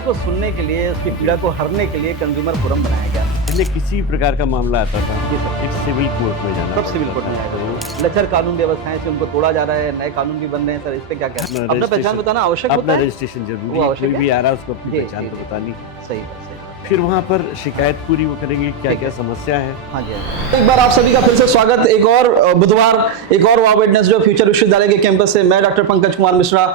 को सुनने के लिए, उसकी पीड़ा को हरने के लिए कंज्यूमर फोरम बनाया गया। पहले किसी प्रकार का मामला आता था एक सिविल कोर्ट में जाना, सब सिविल कोर्ट में आएगा। लचर कानून व्यवस्थाएं से उनको तोड़ा जा रहा है, नए कानून भी बन रहे हैं। सर इस पे क्या कहना है? अपना पहचान बताना आवश्यक होता अपना है। रजिस्ट्रेशन जरूरी है, कोई भी आ रहा है उसको अपनी पहचान तो बतानी। सही बात। फिर वहाँ पर शिकायत पूरी वो करेंगे क्या क्या समस्या है। हाँ जी, एक बार आप सभी का फिर से स्वागत। एक और बुधवार, एक और वेडनेसडे फ्यूचर विश्वविद्यालय के कैंपस से मैं doctor Pankaj Kumar Mishra,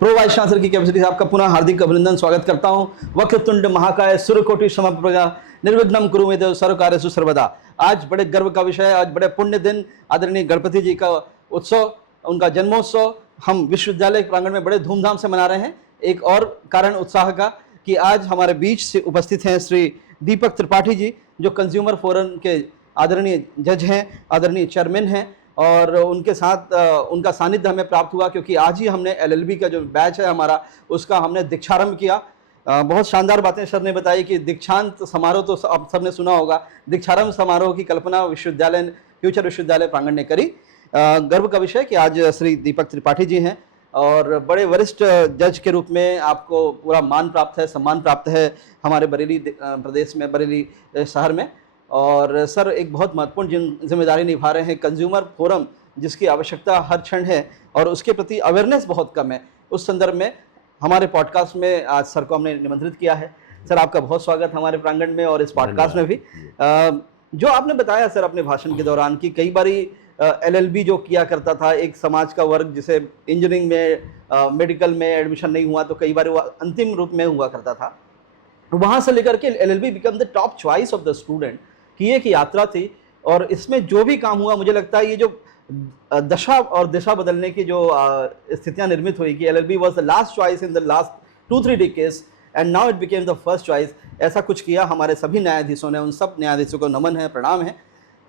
pro vice chancellor की कैपेसिटी से आपका पुनः हार्दिक अभिनंदन स्वागत करता हूं। वक्रतुंड महाकाय सूर्यकोटि समप्रभा निर्विघ्नं कुरु मे देव सर्वकार्येषु सर्वदा। आज बड़े गर्व का विषय है, आज बड़े पुण्य दिन, आदरणीय गणपति जी का उत्सव, उनका जन्मोत्सव हम विश्वविद्यालय प्रांगण में बड़े धूमधाम से मना रहे हैं। एक और कारण उत्साह का कि आज हमारे बीच से उपस्थित हैं श्री दीपक त्रिपाठी जी, जो कंज्यूमर फोरम के आदरणीय जज हैं, आदरणीय चेयरमैन हैं, और उनके साथ उनका सानिध्य हमें प्राप्त हुआ क्योंकि आज ही हमने एलएलबी का जो बैच है हमारा, उसका हमने दीक्षारंभ किया। बहुत शानदार बातें सर ने बताई कि दीक्षांत समारोह तो आप सबने सुना होगा, दीक्षारंभ समारोह की कल्पना विश्वविद्यालय फ्यूचर विश्वविद्यालय प्रांगण ने करी। गर्व का विषय कि आज श्री दीपक त्रिपाठी जी हैं और बड़े वरिष्ठ जज के रूप में आपको पूरा मान प्राप्त है, सम्मान प्राप्त है हमारे बरेली प्रदेश में, बरेली शहर में। और सर एक बहुत महत्वपूर्ण जिम्मेदारी निभा रहे हैं, कंज्यूमर फोरम जिसकी आवश्यकता हर क्षण है और उसके प्रति अवेयरनेस बहुत कम है। उस संदर्भ में हमारे पॉडकास्ट में आज सर को हमने निमंत्रित किया है। सर आपका बहुत स्वागत हमारे प्रांगण में और इस पॉडकास्ट में भी। जो आपने बताया सर अपने भाषण के दौरान कि कई बारी एलएलबी जो किया करता था एक समाज का वर्ग, जिसे इंजीनियरिंग में मेडिकल में एडमिशन नहीं हुआ तो कई बार वो अंतिम रूप में हुआ करता था, वहाँ से लेकर के LLB become the top choice of the student की एक यात्रा थी। और इसमें जो भी काम हुआ, मुझे लगता है ये जो दशा और दिशा बदलने की जो स्थितियाँ निर्मित हुई कि LLB was the last choice in the last 2-3 decades and now it became the first choice, ऐसा कुछ किया हमारे सभी न्यायाधीशों ने। उन सब न्यायाधीशों को नमन है, प्रणाम है।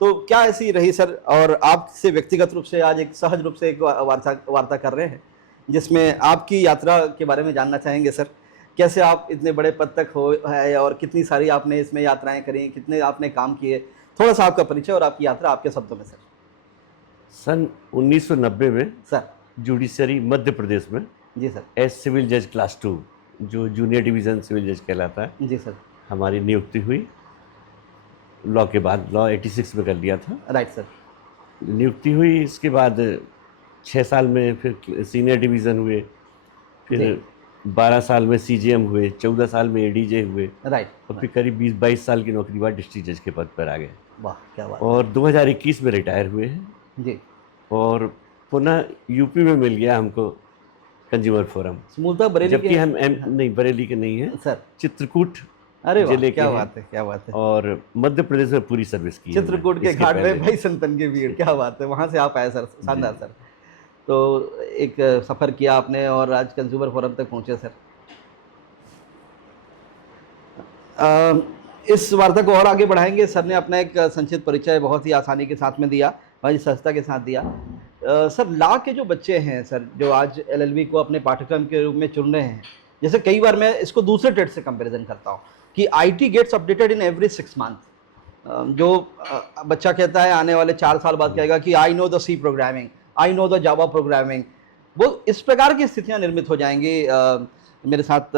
तो क्या ऐसी रही सर, और आपसे व्यक्तिगत रूप से आज एक सहज रूप से एक वार्ता कर रहे हैं जिसमें आपकी यात्रा के बारे में जानना चाहेंगे सर। कैसे आप इतने बड़े पद तक हो है और कितनी सारी आपने इसमें यात्राएं करी, कितने आपने काम किए, थोड़ा सा आपका परिचय और आपकी यात्रा आपके शब्दों में सर। सन 1990 में सर जुडिशरी मध्य प्रदेश में जी सर एस सिविल जज क्लास 2 जो जूनियर डिवीज़न सिविल जज कहलाता है, जी सर, हमारी नियुक्ति हुई। लॉ के बाद लॉ 86 में कर लिया था। Right sir. नियुक्ति हुई, इसके बाद 6 साल में फिर सीनियर डिवीज़न हुए, फिर 12 साल में सीजीएम हुए, 14 साल में एडीजे हुए, राइट, और फिर करीब 20-22 साल की नौकरी बाद डिस्ट्रिक्ट जज के पद पर आ गए। वाह क्या बात। और 2021 में रिटायर हुए हैं जी, और पुनः यूपी में मिल गया हमको कंज्यूमर फोरम। मूलतः बरेली जबकि के हम नहीं, बरेली के नहीं हैं सर, चित्रकूट अरे वाह जिले के क्या हैं। बात है, क्या बात है। और मध्य प्रदेश में पूरी सर्विस की है चित्रकूट के इसके घाट में पहले। भाई संतन की भीड़, क्या बात है, वहाँ से आप आए सर, शानदार सर। तो एक सफ़र किया आपने और आज कंज्यूमर फोरम तक पहुँचे सर। इस वार्ता को और आगे बढ़ाएंगे। सर ने अपना एक संक्षिप्त परिचय बहुत ही आसानी के साथ में दिया, बड़ी सहजता के साथ दिया। सर लॉ के जो बच्चे हैं सर, जो आज एलएलबी को अपने पाठ्यक्रम के रूप में चुन रहे हैं, जैसे कई बार मैं इसको दूसरे ट्रेड से कंपैरिजन करता हूँ कि IT gets updated in every 6 month. जो बच्चा कहता है आने वाले 4 साल बाद कहेगा कि I know the C programming, I know the Java programming, वो इस प्रकार की स्थितियाँ निर्मित हो जाएंगी। मेरे साथ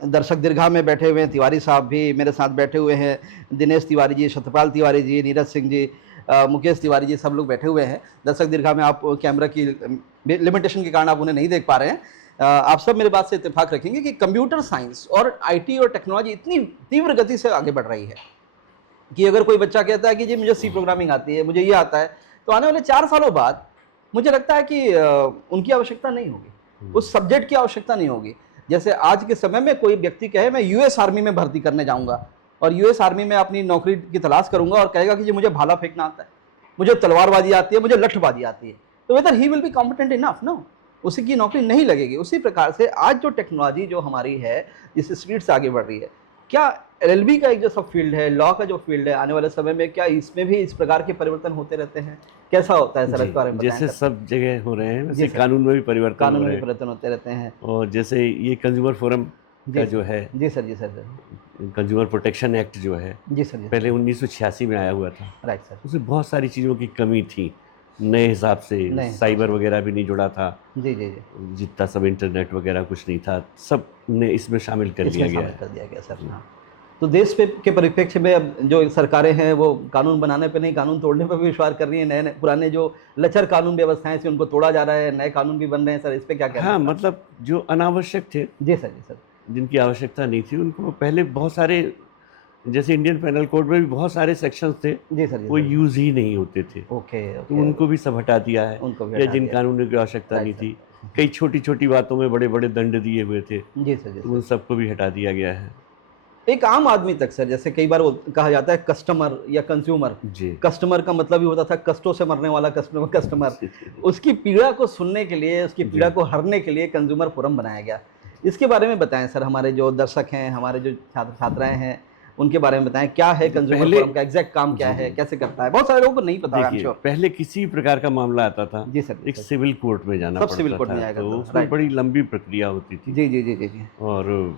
दर्शक दीर्घा में बैठे हुए हैं, तिवारी साहब भी मेरे साथ बैठे हुए हैं, दिनेश तिवारी जी, सत्यपाल तिवारी जी, नीरज सिंह जी, मुकेश तिवारी जी, सब लोग बैठे हुए हैं। दर्शक दीर्घा में आप कैमरा की लिमिटेशन के कारण आप उन्हें नहीं देख पा रहे हैं। आप सब मेरे बात से इत्तेफाक रखेंगे कि कंप्यूटर साइंस और आईटी और टेक्नोलॉजी इतनी तीव्र गति से आगे बढ़ रही है कि अगर कोई बच्चा कहता है कि जी मुझे सी प्रोग्रामिंग आती है, मुझे ये आता है, तो आने वाले 4 सालों बाद मुझे लगता है कि उनकी आवश्यकता नहीं होगी, उस सब्जेक्ट की आवश्यकता नहीं होगी। जैसे आज के समय में कोई व्यक्ति कहे मैं यूएस आर्मी में भर्ती करने जाऊंगा और यूएस आर्मी में अपनी नौकरी की तलाश करूंगा और कहेगा कि जी मुझे भाला फेंकना आता है, मुझे तलवारबाजी आती है, मुझे लठबाजी आती है, तो whether he will be competent enough? No, उसी की नौकरी नहीं लगेगी। उसी प्रकार से आज जो टेक्नोलॉजी जो हमारी है जिस स्पीड से आगे बढ़ रही है, क्या एलएलबी का एक जो सब फील्ड है, लॉ का जो फील्ड है, आने वाले समय में क्या इसमें भी इस प्रकार के परिवर्तन होते रहते हैं? कैसा होता है सर, इस बारे में बताएं। जैसे सब जगह हो रहे हैं वैसे कानून में भी परिवर्तन होते रहते हैं। और जैसे ये कंज्यूमर फोरम का जो है, जी सर, जी सर, कंज्यूमर प्रोटेक्शन एक्ट जो है, जी सर, पहले 1986 में आया हुआ था। Right sir. उसमें बहुत सारी चीज़ों की कमी थी नए हिसाब से, नए साइबर वगैरह भी नहीं जुड़ा था, जी जी जी, जितना सब इंटरनेट वगैरह कुछ नहीं था, सब ने इसमें शामिल कर लिया इसमें गया शामिल है। कर दिया गया सर। हाँ, तो देश पे के परिप्रेक्ष्य में अब जो सरकारें हैं वो कानून बनाने पे नहीं, कानून तोड़ने पे भी विश्वास कर रही हैं। नए नए पुराने जो लचर कानून व्यवस्थाएं थी उनको तोड़ा जा रहा है, नए कानून भी बन रहे हैं सर, इस पे क्या कहना हाँ, है सर? मतलब जो अनावश्यक थे, जी सर, जी सर। जिनकी आवश्यकता नहीं थी, उनको पहले बहुत सारे, जैसे इंडियन पेनल कोड में भी बहुत सारे सेक्शंस थे, जी सर, जी वो सर। यूज़ ही नहीं होते थे, ओके तो ओके। उनको भी सब हटा दिया है। उनको भी या हटा जिन दिया। कानूनों की आवश्यकता नहीं राइट थी, कई छोटी छोटी बातों में बड़े बड़े दंड दिए हुए थे, जी सर, जी तो उन सर। सबको भी हटा दिया गया है। एक आम आदमी तक सर, जैसे कई बार वो कहा जाता है कस्टमर या कंज्यूमर, जी। कस्टमर का मतलब ही होता था कष्टों से मरने वाला कस्टमर। उसकी पीड़ा को सुनने के लिए, उसकी पीड़ा को हरने के लिए कंज्यूमर फोरम बनाया गया। इसके बारे में बताएं सर, हमारे जो दर्शक हैं, हमारे जो छात्र छात्राएं हैं, उनके बारे में बताएं, क्या है कंज्यूमर पहले फोरम का एग्जैक्ट काम क्या है, कैसे करता है? बहुत सारे लोगों को नहीं पता है, आई एम देखिए, श्योर। पहले किसी भी प्रकार का मामला आता था, जी सर, जी एक सर। सिविल कोर्ट में जाना सब पड़ता सिविल कोर्ट में था, जाया तो करता था, उसमें राइट। बड़ी लंबी प्रक्रिया होती थी, जी जी जी जी जी और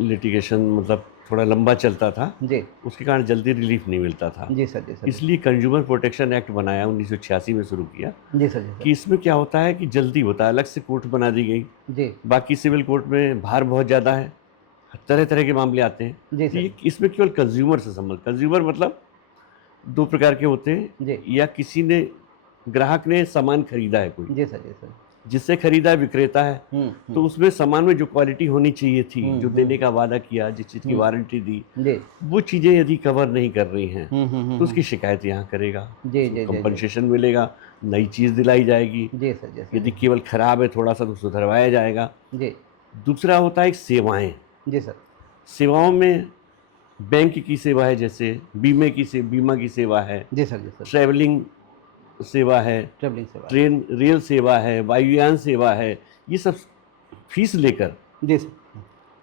लिटिगेशन मतलब थोड़ा लंबा चलता था, जी उसके कारण जल्दी रिलीफ नहीं मिलता था। जी सर, जी सर। इसलिए कंज्यूमर प्रोटेक्शन एक्ट बनाया 1986 में शुरू किया, जी सर, जी कि इसमें क्या होता है कि जल्दी होता है, अलग से कोर्ट बना दी गई। सर। जी बाकी सिविल कोर्ट में भार बहुत ज़्यादा है, तरह तरह के मामले आते हैं, जी तो सर। ये इसमें केवल कंज्यूमर से संबंध, कंज्यूमर मतलब दो प्रकार के होते हैं, जी या किसी ने, ग्राहक ने सामान खरीदा है कोई, जी सर, जी सर। जिससे खरीदा है विक्रेता है, तो उसमें सामान में जो क्वालिटी होनी चाहिए थी, जो देने का वादा किया, जिस चीज़ की वारंटी दी, जी वो चीज़ें यदि कवर नहीं कर रही हैं, हम्म। तो उसकी शिकायत यहाँ करेगा, जी जी जी जी कंपनसेशन मिलेगा, नई चीज़ दिलाई जाएगी। जी सर, जी सर। यदि केवल खराब है थोड़ा सा, तो सुधरवाया जाएगा। जी दूसरा होता है सेवाएं। जी सर। सेवाओं में बैंक की सेवा है, जैसे बीमा की सेवा है, जी सर, जी सर। ट्रैवलिंग सेवा है, ट्रेवलिंग सेवा। ट्रेन रेल सेवा है, वायुयान सेवा है, ये सब फीस लेकर जी सर,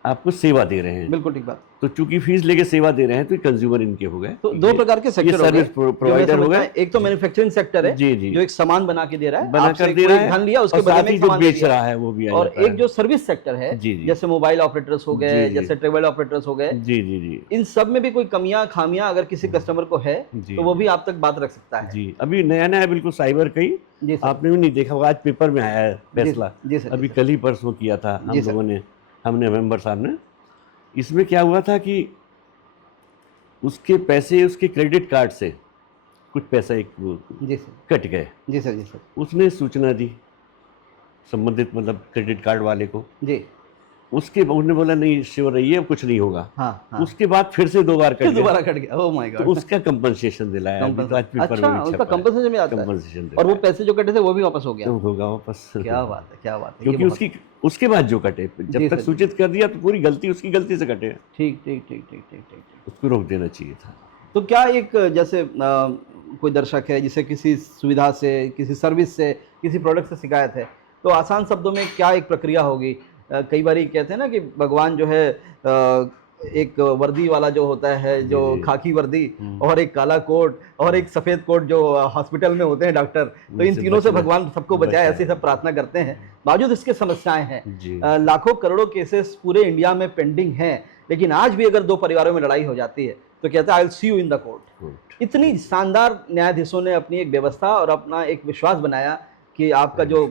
आपको सेवा दे रहे हैं। बिल्कुल ठीक बात। तो चूंकि फीस लेके सेवा दे रहे हैं, तो कंज्यूमर इनके हो गए। तो दो प्रकार के सेक्टर हो गए, सर्विस जो मैं प्रोवाइडर हो समझता गए। है। एक तो मैन्युफैक्चरिंग सेक्टर है, जी जी, जो एक सामान बना के दे रहा है, बना आपसे कर दे कोई रहा है, धन लिया, उसके और बदले साथ में ही एक जो सामान दे बेच दिया। रहा है वो भी आ और जाता है। एक जो सर्विस सेक्टर है, जी जी जैसे मोबाइल ऑपरेटर्स हो गए, जी, जी। जैसे ट्रेवल ऑपरेटर्स हो गए, जी जी जी इन सब में भी कोई कमियां खामियां अगर किसी कस्टमर को है, जी तो वो भी आप तक बात रख सकता है। जी। अभी नया नया बिल्कुल साइबर का ही, जी सर। आपने भी नहीं देखा होगा, आज पेपर में आया है फैसला, जी सर, अभी जी सर। कल ही परसों किया था हम जी सर। लोगों ने, हमने मेंबर साहब ने। इसमें क्या हुआ था कि उसके पैसे, उसके क्रेडिट कार्ड से कुछ पैसा एक वो जी सर। कट गए। जी सर, जी सर। उसने सूचना दी संबंधित मतलब क्रेडिट कार्ड वाले को, जी उसके उन्होंने बोला नहीं श्योर रहिए, अब कुछ नहीं होगा। हाँ हाँ। उसके बाद फिर से 2 बार कट फिर गया, दोबारा कट गया, ओह माय तो गॉड। उसका कंपनसेशन दिलाया, अभी तो आज पेपर अच्छा, में भी उसका छपा है। कंपनसेशन भी आता है, कंपनसेशन और वो पैसे जो कटे थे वो भी वापस हो गया। होगा वापस। क्या बात है, क्या बात है। क्योंकि ये उसकी उसके बाद जो कटे, जी जब तक सर, सूचित कर दिया तो पूरी गलती उसकी गलती से कटे, ठीक ठीक ठीक ठीक ठीक ठीक ठीक। उसको रोक देना चाहिए था। तो क्या एक, जैसे कोई दर्शक है जिसे किसी सुविधा से, किसी सर्विस से, किसी प्रोडक्ट से शिकायत है, तो आसान शब्दों में क्या एक प्रक्रिया होगी? कई बार कहते हैं ना कि भगवान जो है, एक वर्दी वाला जो होता है, जो जी। खाकी वर्दी, और एक काला कोट, और एक सफ़ेद कोट जो हॉस्पिटल में होते हैं डॉक्टर, तो इन उनसे तीनों से बचना- भगवान सबको बचाए, बचाए। ऐसी सब प्रार्थना करते हैं। बावजूद इसके समस्याएं हैं, जी लाखों करोड़ों केसेस पूरे इंडिया में पेंडिंग हैं, लेकिन आज भी अगर दो परिवारों में लड़ाई हो जाती है तो कहता है I will see you in the court. Court. इतनी शानदार न्यायाधीशों ने अपनी एक व्यवस्था और अपना एक विश्वास बनाया कि आपका जो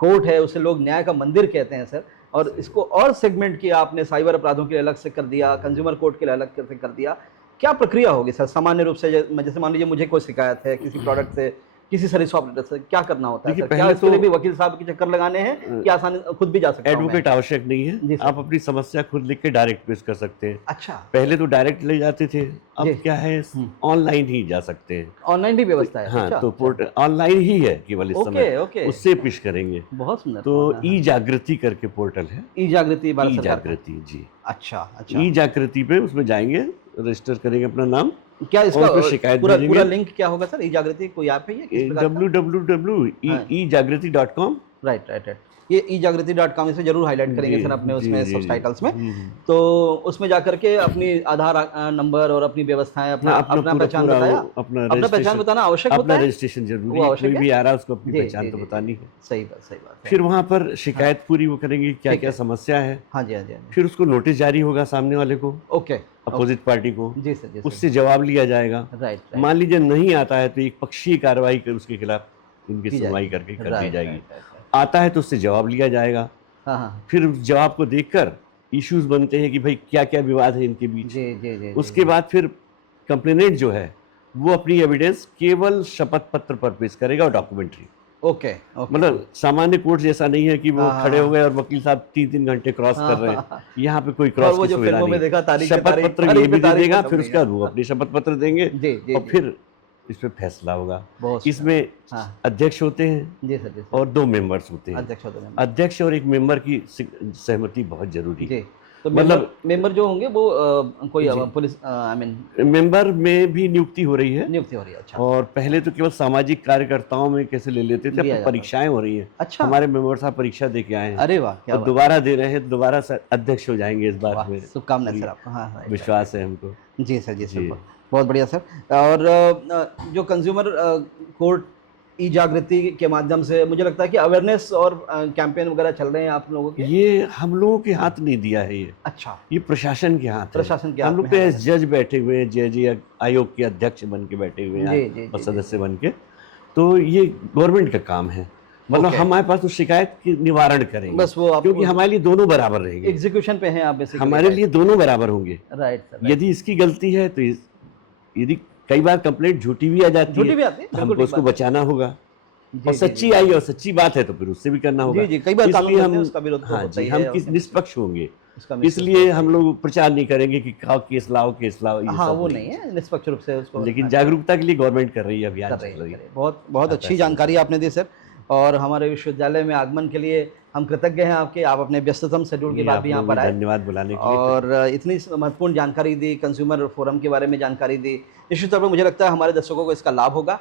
कोर्ट है उसे लोग न्याय का मंदिर कहते हैं सर, और इसको और सेगमेंट किया आपने, साइबर अपराधों के लिए अलग से कर दिया, कंज्यूमर कोर्ट के लिए अलग से कर दिया। क्या प्रक्रिया होगी सर सामान्य रूप से? जैसे मान लीजिए मुझे कोई शिकायत है किसी प्रोडक्ट से, किसी सर्विस ऑपरेटर से, क्या करना होता है देखिए, सर? क्या पहले इसके लिए तो- भी वकील साहब के चक्कर लगाने हैं कि आसानी खुद भी जा सकता हूं मैं? एडवोकेट आवश्यक नहीं जी है, सर। आप अपनी समस्या खुद लिख के डायरेक्ट पेश कर सकते हैं। अच्छा, पहले तो डायरेक्ट ले जाते थे, अब जी। क्या है ऑनलाइन ही जा सकते हैं। ऑनलाइन भी व्यवस्था है? हाँ, अच्छा, तो पोर्टल ऑनलाइन ही है केवल इस ओके समय, ओके, उससे पेश करेंगे। बहुत सुंदर। तो ई जागृति करके पोर्टल है, ई जागृति भारत ई सरकार का? जागृति जी, अच्छा अच्छा। ई जागृति पे उसमें जाएंगे, रजिस्टर करेंगे अपना नाम, क्या इसका और उसमें शिकायत पूरा भेजेंगे। पूरा लिंक क्या होगा सर? ई जागृति कोई ऐप है या किस प्रकार का? www.ejagriti.com। Right right right. ये ejagriti.com इसे जरूर हाईलाइट करेंगे जी, सर अपने जी, उसमें जी, सबटाइटल्स में। जी। तो उसमें जाकर के अपनी आधार नंबर और अपनी व्यवस्थाएं, अपना हाँ, अपना पूरा पहचान पूरा बताया, वो अपना अपना पहचान रजिस्ट्रेशन, बताना आवश्यक होता अपना है, रजिस्ट्रेशन जरूरी वो है, आवश्यक कोई है। भी आ रहा है उसको अपनी जी पहचान जी तो जी बतानी जी, है। सही बात, सही बात है। फिर वहाँ पर शिकायत पूरी वो करेंगे क्या ठीक क्या है। समस्या है, हाँ जी, हाँ जी, हाँ जी। फिर उसको नोटिस जारी होगा सामने वाले को, ओके, अपोजिट पार्टी को, जी सर, जी सर। उससे जवाब लिया जाएगा। Right, right. मान लीजिए नहीं आता है तो एक पक्षीय कार्रवाई कर उसके खिलाफ उनकी की सुनवाई जाएगी। करके कर दी राइट, जाएगी। Right, right, right. आता है तो उससे जवाब लिया जाएगा। हाँ, हाँ। फिर उस जवाब को देखकर इश्यूज बनते हैं कि भाई क्या क्या विवाद है इनके बीच। जी, जी, जी, जी, उसके जी। बाद फिर कंप्लेनेंट जो है वो अपनी एविडेंस केवल शपथ पत्र पर पेश करेगा और डॉक्यूमेंट्री। Okay, okay. मतलब सामान्य कोर्ट जैसा नहीं है कि वो हाँ, खड़े हो हाँ, गए और वकील साहब 3-3 घंटे क्रॉस हाँ, कर रहे हैं। हाँ। यहाँ पे कोई और क्रॉस वो की जो सुविधा फिल्मों नहीं में है। देखा, तारीख पे शपथ तारीख, पत्र ये तारीख पे भी दे तारीख देगा, खत्म फिर नहीं उसका है। वो अपनी शपथ पत्र देंगे जी, जी, और जी। फिर इस पे फैसला होगा। बहुत इसमें हाँ। अध्यक्ष होते हैं जी सर, जी सर। और 2 मेंबर्स होते हैं। अध्यक्ष होते हैं। अध्यक्ष और एक मेंबर की सहमति बहुत जरूरी जी, है। तो मतलब मेंबर जो होंगे वो कोई जी, पुलिस आई मीन मेंबर में भी नियुक्ति हो रही है। नियुक्ति हो रही है। अच्छा, और पहले तो केवल सामाजिक कार्यकर्ताओं में कैसे ले लेते थे, अब लिया तो जाता था। परीक्षाएं हो रही हैं। अच्छा। हमारे मेंबर साहब परीक्षा दे के आए हैं अरे वाह, क्या और बात दोबारा दे रहे हैं, दोबारा अध्यक्ष हो जाएंगे इस है। बार वाह, में। शुभकामनाएं पूरी सर आपको। हाँ, राइट, विश्वास है हमको। राइट। जी सर, जी सर। जी। बहुत बढ़िया सर। और जो कंज्यूमर कोर्ट ई जागृति के माध्यम से मुझे लगता है कि अवेयरनेस और कैंपेन वगैरह चल रहे हैं आप लोगों के। ये हम लोगों के हाथ नहीं दिया है, अच्छा, ये प्रशासन के हाथ है। प्रशासन के हाथ हम लोग में तो है। एज जज बैठे हुए हैं, जज आयोग के अध्यक्ष बन के बैठे हुए जी, हैं जी, और जी, सदस्य बन के। तो ये गवर्नमेंट का काम है। मतलब ओके। हमारे पास तो शिकायत की निवारण करेंगे, बस वो आप क्योंकि हमारे लिए दोनों बराबर रहेंगे। एग्जीक्यूशन पे हैं आप बेसिकली। हमारे लिए दोनों बराबर होंगे। Right sir, right. यदि इसकी गलती है तो यदि कई बार कंप्लेंट झूठी भी आ जाती झूठी है भी आती है, तो बिल्कुल हमको ठीक उसको बात है। बचाना होगा। जी, और जी, सच्ची जी, आई और सच्ची बात है तो फिर उससे भी करना होगा। जी, जी, कई बार कानून इसलिए बनते हैं, हम, उसका विरोध तो हाँ होता जी, ही हम है, किस उसका निष्पक्ष होंगे। उसका मिसयूज इसलिए तो होता हम ही है। लोग प्रचार नहीं करेंगे कि केस लाओ ये हाँ, सब वो नहीं है, निष्पक्ष रूप से उसको लेकिन जागरूकता के लिए गवर्नमेंट कर रही है, अभियान कर रही चल है, रही कर रही है। है। बहुत बहुत अच्छी जानकारी आपने दी सर। और हमारे विश्वविद्यालय में आगमन के लिए हम कृतज्ञ हैं आपके। आप अपने व्यस्ततम शेड्यूल के ये बाद आप भी यहाँ लोग पर भी आए धन्यवाद बुलाने के लिए। और इतनी महत्वपूर्ण जानकारी दी, कंज्यूमर फोरम के बारे में जानकारी दी। निश्चित तौर पर मुझे लगता है हमारे दर्शकों को इसका लाभ होगा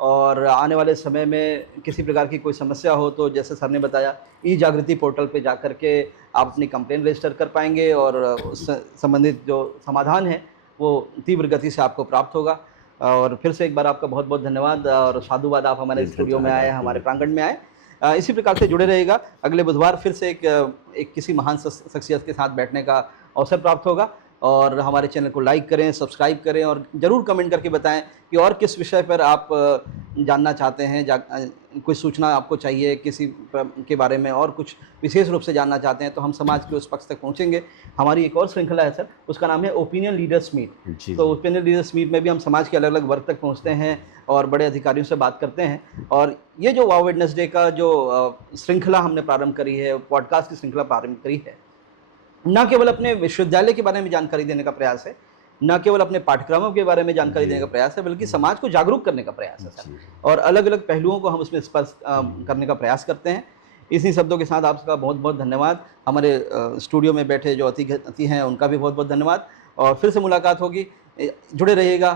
और आने वाले समय में किसी प्रकार की कोई समस्या हो तो जैसे सर ने बताया, ई जागृति पोर्टल पे जा कर के आप अपनी कंप्लेन रजिस्टर कर पाएंगे और उससे संबंधित जो समाधान है वो तीव्र गति से आपको प्राप्त होगा। और फिर से एक बार आपका बहुत बहुत धन्यवाद और साधुवाद, आप हमारे स्टूडियो में आए, हमारे प्रांगण में आए। इसी प्रकार से जुड़े रहिएगा। अगले बुधवार फिर से एक किसी महान शख्सियत के साथ बैठने का अवसर प्राप्त होगा। और हमारे चैनल को लाइक करें, सब्सक्राइब करें और ज़रूर कमेंट करके बताएं कि और किस विषय पर आप जानना चाहते हैं, कोई सूचना आपको चाहिए किसी के बारे में और कुछ विशेष रूप से जानना चाहते हैं तो हम समाज के उस पक्ष तक पहुंचेंगे। हमारी एक और श्रृंखला है सर, उसका नाम है ओपिनियन लीडर्स मीट। जी, तो ओपिनियन लीडर्स मीट में भी हम समाज के अलग अलग वर्ग तक पहुँचते हैं और बड़े अधिकारियों से बात करते हैं। और ये जो वाव वेडनेसडे का जो श्रृंखला हमने प्रारंभ करी है, पॉडकास्ट की श्रृंखला प्रारंभ करी है, न केवल अपने विश्वविद्यालय के बारे में जानकारी देने का प्रयास है, न केवल अपने पाठ्यक्रमों के बारे में जानकारी देने का प्रयास है, बल्कि समाज को जागरूक करने का प्रयास है सर। और अलग अलग पहलुओं को हम उसमें स्पर्श करने का प्रयास करते हैं। इन्हीं शब्दों के साथ आपका बहुत बहुत धन्यवाद। हमारे स्टूडियो में बैठे जो अतिथि हैं उनका भी बहुत बहुत धन्यवाद और फिर से मुलाकात होगी। जुड़े रहिएगा।